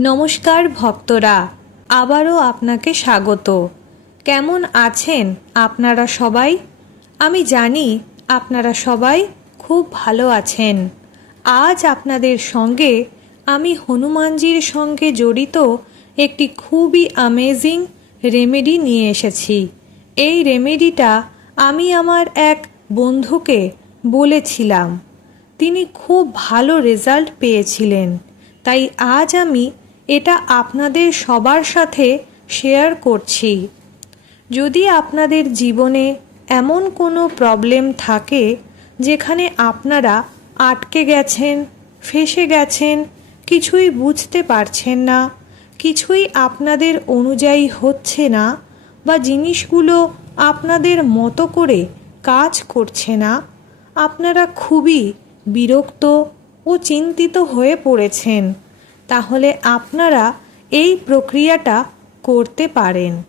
নমস্কার ভক্তরা, আবারও আপনাকে স্বাগত। কেমন আছেন আপনারা সবাই? আমি জানি আপনারা সবাই খুব ভালো আছেন। আজ আপনাদের সঙ্গে আমি হনুমানজির সঙ্গে জড়িত একটি খুবই অ্যামেজিং রেমেডি নিয়ে এসেছি। এই রেমেডিটা আমি আমার এক বন্ধুকে বলেছিলাম, তিনি খুব ভালো রেজাল্ট পেয়েছিলেন। তাই আজ আমি এটা আপনাদের সবার সাথে শেয়ার করছি। যদি আপনাদের জীবনে এমন কোনো প্রবলেম থাকে যেখানে আপনারা আটকে গেছেন, ফেঁসে গেছেন, কিছুই বুঝতে পারছেন না, কিছুই আপনাদের অনুযায়ী হচ্ছে না, বা জিনিসগুলো আপনাদের মতো করে কাজ করছে না, আপনারা খুবই বিরক্ত ও চিন্তিত হয়ে পড়েছেন, তাহলে আপনারা এই প্রক্রিয়াটা করতে পারেন।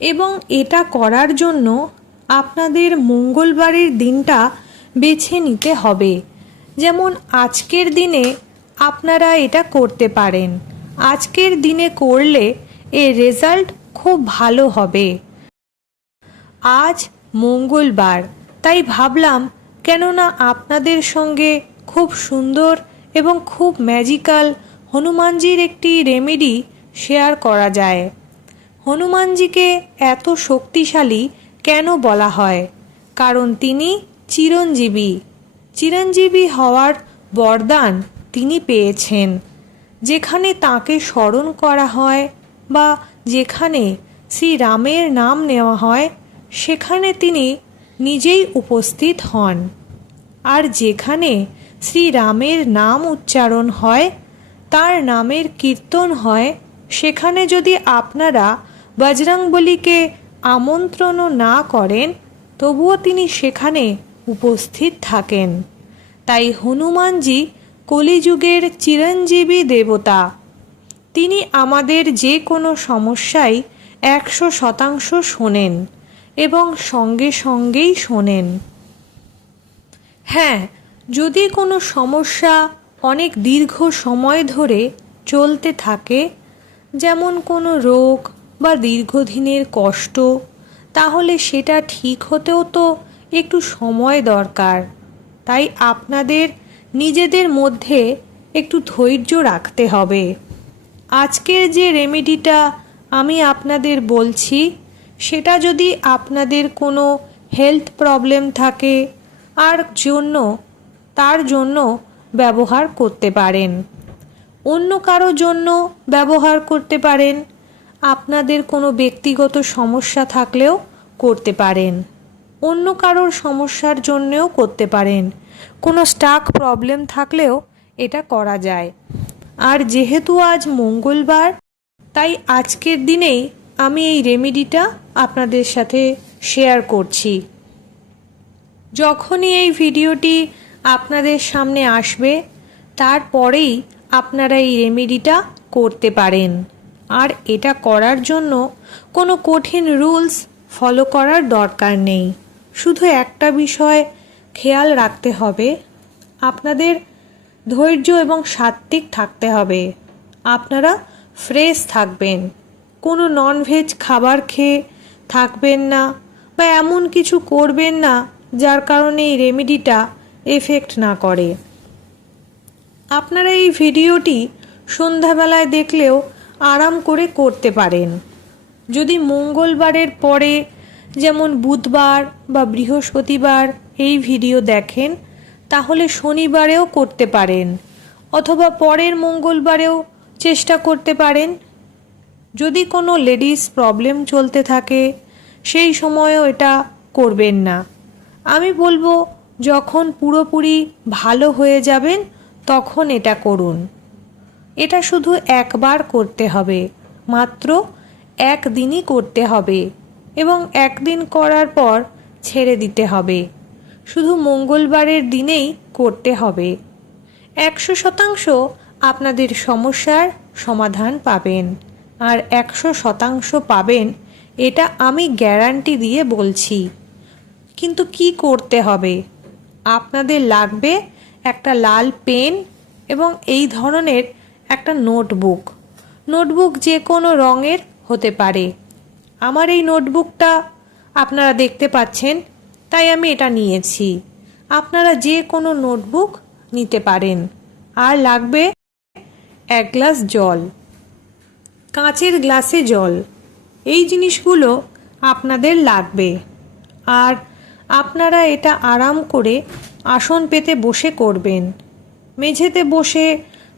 এবং এটা করার জন্য আপনাদের মঙ্গলবারের দিনটা বেছে নিতে হবে। যেমন আজকের দিনে আপনারা এটা করতে পারেন। আজকের দিনে করলে এর রেজাল্ট খুব ভালো হবে। আজ মঙ্গলবার, তাই ভাবলাম কেননা আপনাদের সঙ্গে খুব সুন্দর এবং খুব ম্যাজিক্যাল হনুমানজির একটি রেমেডি শেয়ার করা যায়। হনুমানজিকে এত শক্তিশালী কেন বলা হয়? কারণ তিনি চিরঞ্জীবী। চিরঞ্জীবী হওয়ার বরদান তিনি পেয়েছেন। যেখানে তাকে স্মরণ করা হয় বা যেখানে শ্রীরামের নাম নেওয়া হয়, সেখানে তিনি নিজেই উপস্থিত হন। আর যেখানে শ্রীরামের নাম উচ্চারণ হয়, তার নামের কীর্তন হয়, সেখানে যদি আপনারা বজরংবলীকে আমন্ত্রণও না করেন, তবুও তিনি সেখানে উপস্থিত থাকেন। তাই হনুমানজি কলিযুগের চিরঞ্জীবী দেবতা। তিনি আমাদের যে কোনো সমস্যাই 100% শোনেন এবং সঙ্গে সঙ্গেই শোনেন। হ্যাঁ, যদি কোনো সমস্যা অনেক দীর্ঘ সময় ধরে চলতে থাকে, যেমন কোনো রোগ বা দীর্ঘদিনের কষ্ট, তাহলে সেটা ঠিক হতেও তো একটু সময় দরকার। তাই আপনাদের নিজেদের মধ্যে একটু ধৈর্য রাখতে হবে। আজকের যে রেমেডিটা আমি আপনাদের বলছি, সেটা যদি আপনাদের কোনো হেলথ প্রবলেম থাকে তার জন্য ব্যবহার করতে পারেন। অন্য কারো জন্য ব্যবহার করতে পারেন। আপনাদের কোনো ব্যক্তিগত সমস্যা থাকলেও করতে পারেন। অন্য কারোর সমস্যার জন্যেও করতে পারেন। কোনো স্টাক প্রবলেম থাকলেও এটা করা যায়। আর যেহেতু আজ মঙ্গলবার, তাই আজকের দিনেই আমি এই রেমেডিটা আপনাদের সাথে শেয়ার করছি। যখনই এই ভিডিওটি আপনাদের সামনে আসবে, তারপরেই আপনারা এই রেমেডিটা করতে পারেন। আর এটা করার জন্য কোনো কঠিন রুলস ফলো করার দরকার নেই। শুধু একটা বিষয় খেয়াল রাখতে হবে, আপনাদের ধৈর্য এবং সাত্বিক থাকতে হবে। আপনারা ফ্রেশ থাকবেন, কোনো ননভেজ খাবার খেয়ে থাকবেন না, বা এমন কিছু করবেন না যার কারণে এই রেমেডিটা এফেক্ট না করে। আপনারা এই ভিডিওটি সন্ধ্যাবেলায় দেখলেও আরাম করে করতে পারেন। যদি মঙ্গলবারের পরে, যেমন বুধবার বা বৃহস্পতিবার এই ভিডিও দেখেন, তাহলে শনিবারেও করতে পারেন, অথবা পরের মঙ্গলবারেও চেষ্টা করতে পারেন। যদি কোনো লেডিস প্রবলেম চলতে থাকে, সেই সময়ও এটা করবেন না। আমি বলবো যখন পুরোপুরি ভালো হয়ে যাবেন তখন এটা করুন। এটা শুধু একবার করতে হবে, মাত্র একদিনই করতে হবে, এবং একদিন করার পর ছেড়ে দিতে হবে। শুধু মঙ্গলবারের দিনেই করতে হবে। 100% আপনাদের সমস্যার সমাধান পাবেন। আর 100% পাবেন, এটা আমি গ্যারান্টি দিয়ে বলছি। কিন্তু কি করতে হবে? আপনাদের লাগবে একটা লাল পেন এবং এই ধরনের একটা নোটবুক যে কোনো রঙের হতে পারে। আমার এই নোটবুকটা আপনারা দেখতে পাচ্ছেন, তাই আমি এটা নিয়েছি। আপনারা যে কোনো নোটবুক নিতে পারেন। আর লাগবে 1 গ্লাস জল, কাঁচের গ্লাসে জল। এই জিনিসগুলো আপনাদের লাগবে। আর আপনারা এটা আরাম করে আসন পেতে বসে করবেন, মেঝেতে বসে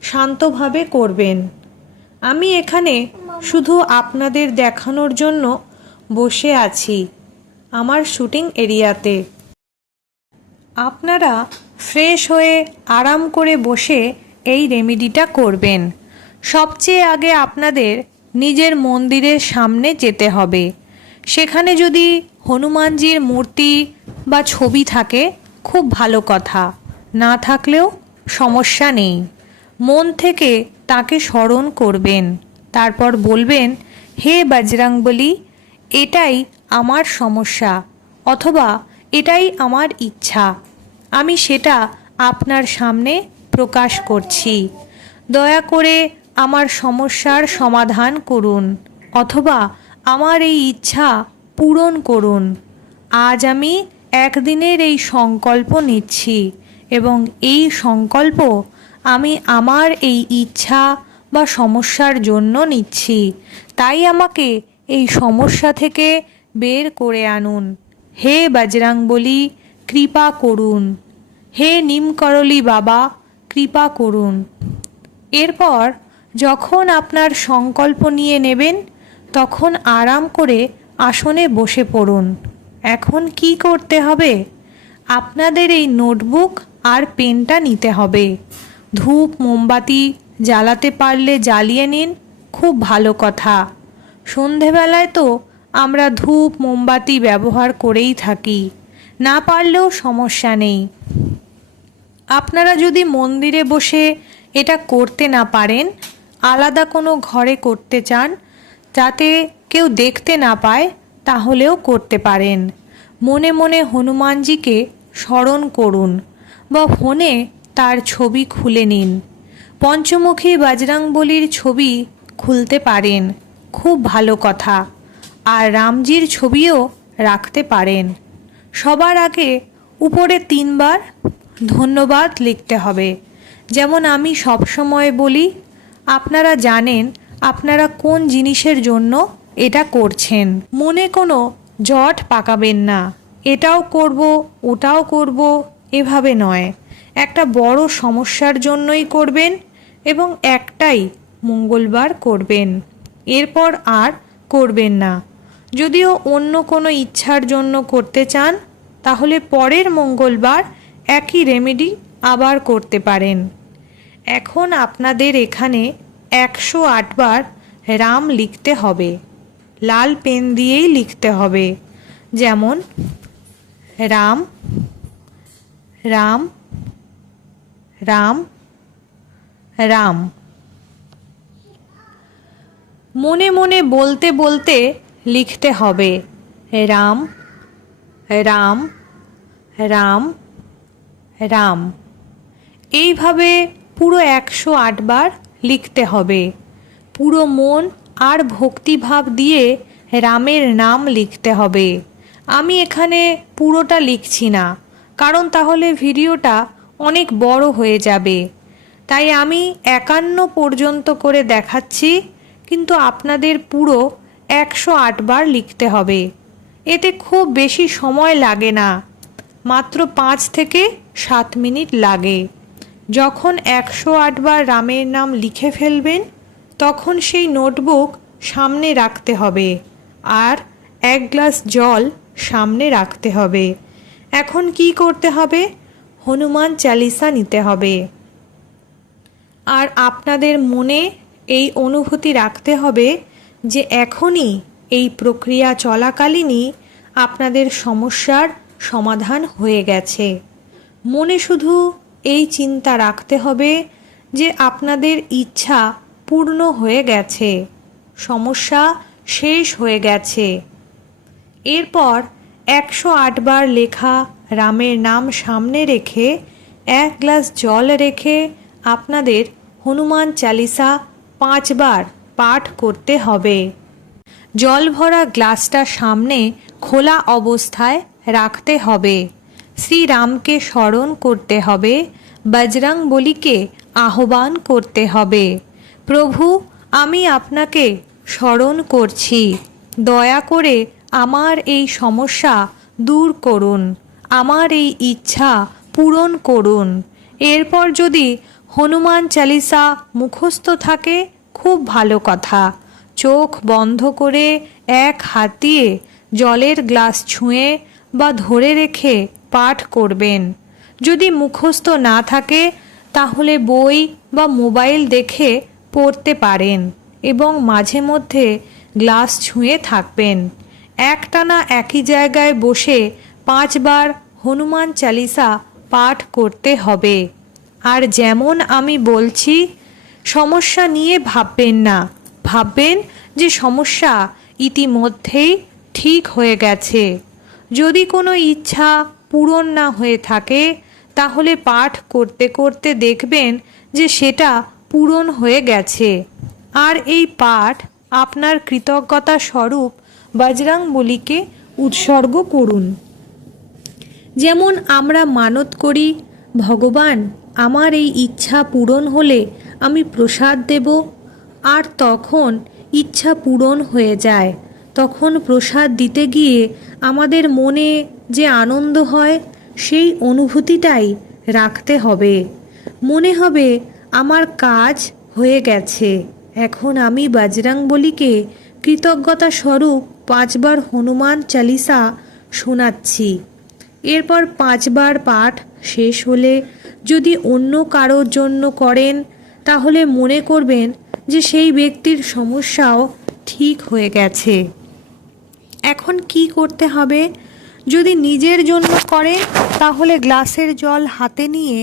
শান্তভাবে করবেন। আমি এখানে শুধু আপনাদের দেখানোর জন্য বসে আছি আমার শুটিং এরিয়াতে। আপনারা ফ্রেশ হয়ে আরাম করে বসে এই রেমেডিটা করবেন। সবচেয়ে আগে আপনাদের নিজের মন্দিরের সামনে যেতে হবে। সেখানে যদি হনুমানজির মূর্তি বা ছবি থাকে খুব ভালো কথা, না থাকলেও সমস্যা নেই। মন থেকে তাকে স্মরণ করবেন, তারপর বলবেন, হে বজরংবলী, এটাই আমার সমস্যা অথবা এটাই আমার ইচ্ছা, আমি সেটা আপনার সামনে প্রকাশ করছি। দয়া করে আমার সমস্যার সমাধান করুন অথবা আমার এই ইচ্ছা পূরণ করুন। আজ আমি একদিনের এই সংকল্প নিচ্ছি এবং এই সংকল্প আমি আমার এই ইচ্ছা বা সমস্যার জন্য নিচ্ছি। তাই আমাকে এই সমস্যা থেকে বের করে আনুন। হে বজরংবলী, কৃপা করুন। হে নিমকরলি বাবা, কৃপা করুন। এরপর যখন আপনার সংকল্প নিয়ে নেবেন তখন আরাম করে আসনে বসে পড়ুন। এখন কি করতে হবে? আপনাদের এই নোটবুক আর পেনটা নিতে হবে। ধূপ মোমবাতি জ্বালাতে পারলে জ্বালিয়ে নিন, খুব ভালো কথা। সন্ধেবেলায় তো আমরা ধূপ মোমবাতি ব্যবহার করেই থাকি, না পারলেও সমস্যা নেই। আপনারা যদি মন্দিরে বসে এটা করতে না পারেন, আলাদা কোনো ঘরে করতে চান যাতে কেউ দেখতে না পায়, তাহলেও করতে পারেন। মনে মনে হনুমানজিকে স্মরণ করুন বা ফোনে তার ছবি খুলে নিন। পঞ্চমুখী বজরংবলীর ছবি খুলতে পারেন, খুব ভালো কথা। আর রামজির ছবিও রাখতে পারেন। সবার আগে উপরে 3 বার ধন্যবাদ লিখতে হবে। যেমন আমি সবসময় বলি, আপনারা জানেন আপনারা কোন জিনিসের জন্য এটা করছেন। মনে কোনো জট পাকাবেন না, এটাও করব ওটাও করব এভাবে নয়। একটা বড় সমস্যার জন্যই করবেন এবং একটাই মঙ্গলবার করবেন, এরপর আর করবেন না। যদিও অন্য কোনো ইচ্ছার জন্য করতে চান তাহলে পরের মঙ্গলবার একই রেমেডি আবার করতে পারেন। এখন আপনাদের এখানে 108 বার রাম লিখতে হবে। লাল পেন দিয়েই লিখতে হবে, যেমন রাম রাম রাম রাম। মনে মনে বলতে বলতে লিখতে হবে রাম রাম রাম রাম। এইভাবে পুরো 108 বার লিখতে হবে। পুরো মন আর ভক্তিভাব দিয়ে রামের নাম লিখতে হবে। আমি এখানে পুরোটা লিখছি না, কারণ তাহলে ভিডিওটা অনেক বড় হয়ে যাবে। তাই আমি 51 পর্যন্ত করে দেখাচ্ছি, কিন্তু আপনাদের পুরো 108 বার লিখতে হবে। এতে খুব বেশি সময় লাগে না, মাত্র 5 থেকে 7 মিনিট লাগে। যখন 108 বার রামের নাম লিখে ফেলবেন তখন সেই নোটবুক সামনে রাখতে হবে আর 1 গ্লাস জল সামনে রাখতে হবে। এখন কি করতে হবে? হনুমান চালিসা নিতে হবে। আর আপনাদের মনে এই অনুভূতি রাখতে হবে যে এখনই এই প্রক্রিয়া চলাকালীনই আপনাদের সমস্যার সমাধান হয়ে গেছে। মনে শুধু এই চিন্তা রাখতে হবে যে আপনাদের ইচ্ছা পূর্ণ হয়ে গেছে, সমস্যা শেষ হয়ে গেছে। এরপর 108 বার লেখা রামের নাম সামনে রেখে 1 গ্লাস জল রেখে আপনাদের হনুমান চালিসা 5 বার পাঠ করতে হবে। জল ভরা গ্লাসটা সামনে খোলা অবস্থায় রাখতে হবে। শ্রীরামকে স্মরণ করতে হবে, বজরংবলীকে আহ্বান করতে হবে, প্রভু আমি আপনাকে স্মরণ করছি, দয়া করে আমার এই সমস্যা দূর করুন, আমার এই ইচ্ছা পূরণ করুন। এরপর যদি হনুমান চালিসা মুখস্থ থাকে খুব ভালো কথা। চোখ বন্ধ করে এক হাত দিয়ে জলের গ্লাস ছুঁয়ে বা ধরে রেখে পাঠ করবেন। যদি মুখস্থ না থাকে তাহলে বই বা মোবাইল দেখে পড়তে পারেন এবং মাঝে মধ্যে গ্লাস ছুঁয়ে থাকবেন। একটানা একই জায়গায় বসে 5 বার হনুমান চালিসা পাঠ করতে হবে। আর যেমন আমি বলছি, সমস্যা নিয়ে ভাববেন না, ভাববেন যে সমস্যা ইতিমধ্যেই ঠিক হয়ে গেছে। যদি কোনো ইচ্ছা পূরণ না হয়ে থাকে তাহলে পাঠ করতে করতে দেখবেন যে সেটা পূরণ হয়ে গেছে। আর এই পাঠ আপনার কৃতজ্ঞতা স্বরূপ বজরংবলীকে উৎসর্গ করুন। যেমন আমরা মানত করি, ভগবান আমার এই ইচ্ছা পূরণ হলে আমি প্রসাদ দেব, আর তখন ইচ্ছা পূরণ হয়ে যায়। তখন প্রসাদ দিতে গিয়ে আমাদের মনে যে আনন্দ হয় সেই অনুভূতিটাই রাখতে হবে। মনে হবে আমার কাজ হয়ে গেছে, এখন আমি বজরংবলীকে কৃতজ্ঞতা স্বরূপ 5 বার হনুমান চালিসা শোনাচ্ছি। এরপর 5 বার পাঠ শেষ হলে যদি অন্য কারোর জন্য করেন তাহলে মনে করবেন যে সেই ব্যক্তির সমস্যাও ঠিক হয়ে গেছে। এখন কি করতে হবে? যদি নিজের জন্য করেন তাহলে গ্লাসের জল হাতে নিয়ে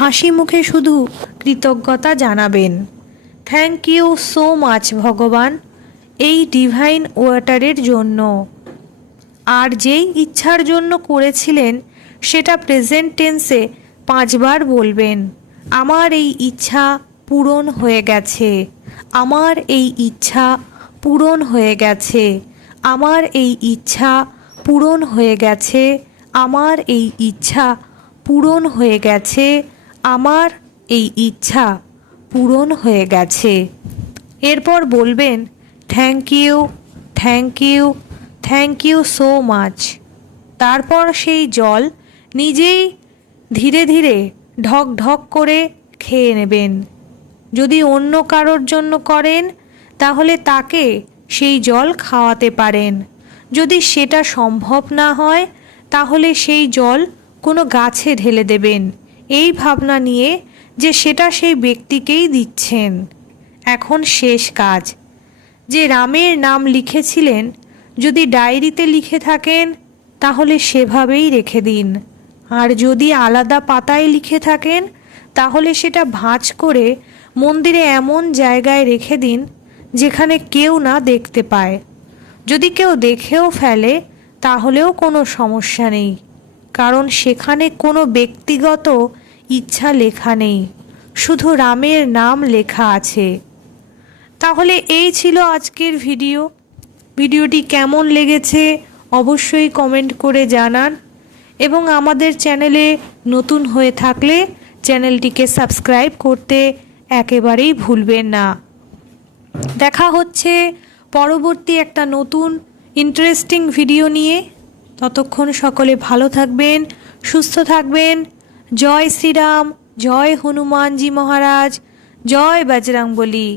হাসি মুখে শুধু কৃতজ্ঞতা জানাবেন, থ্যাংক ইউ সো মাচ ভগবান এই ডিভাইন ওয়াটারের জন্য। আর যেই ইচ্ছার জন্য করেছিলেন সেটা প্রেজেন্ট টেন্সে 5 বার বলবেন, আমার এই ইচ্ছা পূরণ হয়ে গেছে, আমার এই ইচ্ছা পূরণ হয়ে গেছে, আমার এই ইচ্ছা পূরণ হয়ে গেছে, আমার এই ইচ্ছা পূরণ হয়ে গেছে, আমার এই ইচ্ছা পূরণ হয়ে গেছে। এরপর বলবেন thank you, thank you, thank you so much. তারপর সেই জল নিজেই ধীরে ধীরে ঢক ঢক করে খেয়ে নেবেন। যদি অন্য কারোর জন্য করেন তাহলে তাকে সেই জল খাওয়াতে পারেন। যদি সেটা সম্ভব না হয় তাহলে সেই জল কোনো গাছে ঢেলে দেবেন, এই ভাবনা নিয়ে যে সেটা সেই ব্যক্তিকেই দিচ্ছেন। এখন শেষ কাজ, যে রামের নাম লিখেছিলেন যদি ডায়েরিতে লিখে থাকেন তাহলে সেভাবেই রেখে দিন, আর যদি আলাদা পাতায় লিখে থাকেন তাহলে সেটা ভাঁজ করে মন্দিরে এমন জায়গায় রেখে দিন যেখানে কেউ না দেখতে পায়। যদি কেউ দেখেও ফেলে তাহলেও কোনো সমস্যা নেই, কারণ সেখানে কোনো ব্যক্তিগত ইচ্ছা লেখা নেই, শুধু রামের নাম লেখা আছে। তাহলে এই ছিল আজকের ভিডিওটি কেমন লেগেছে অবশ্যই কমেন্ট করে জানান, এবং আমাদের চ্যানেলে নতুন হয়ে থাকলে চ্যানেলটিকে সাবস্ক্রাইব করতে একেবারেই ভুলবেন না। দেখা হচ্ছে পরবর্তী একটা নতুন ইন্টারেস্টিং ভিডিও নিয়ে। ততক্ষণ সকলে ভালো থাকবেন, সুস্থ থাকবেন। জয় শ্রীরাম, জয় হনুমানজি মহারাজ, জয় বজরংবলী।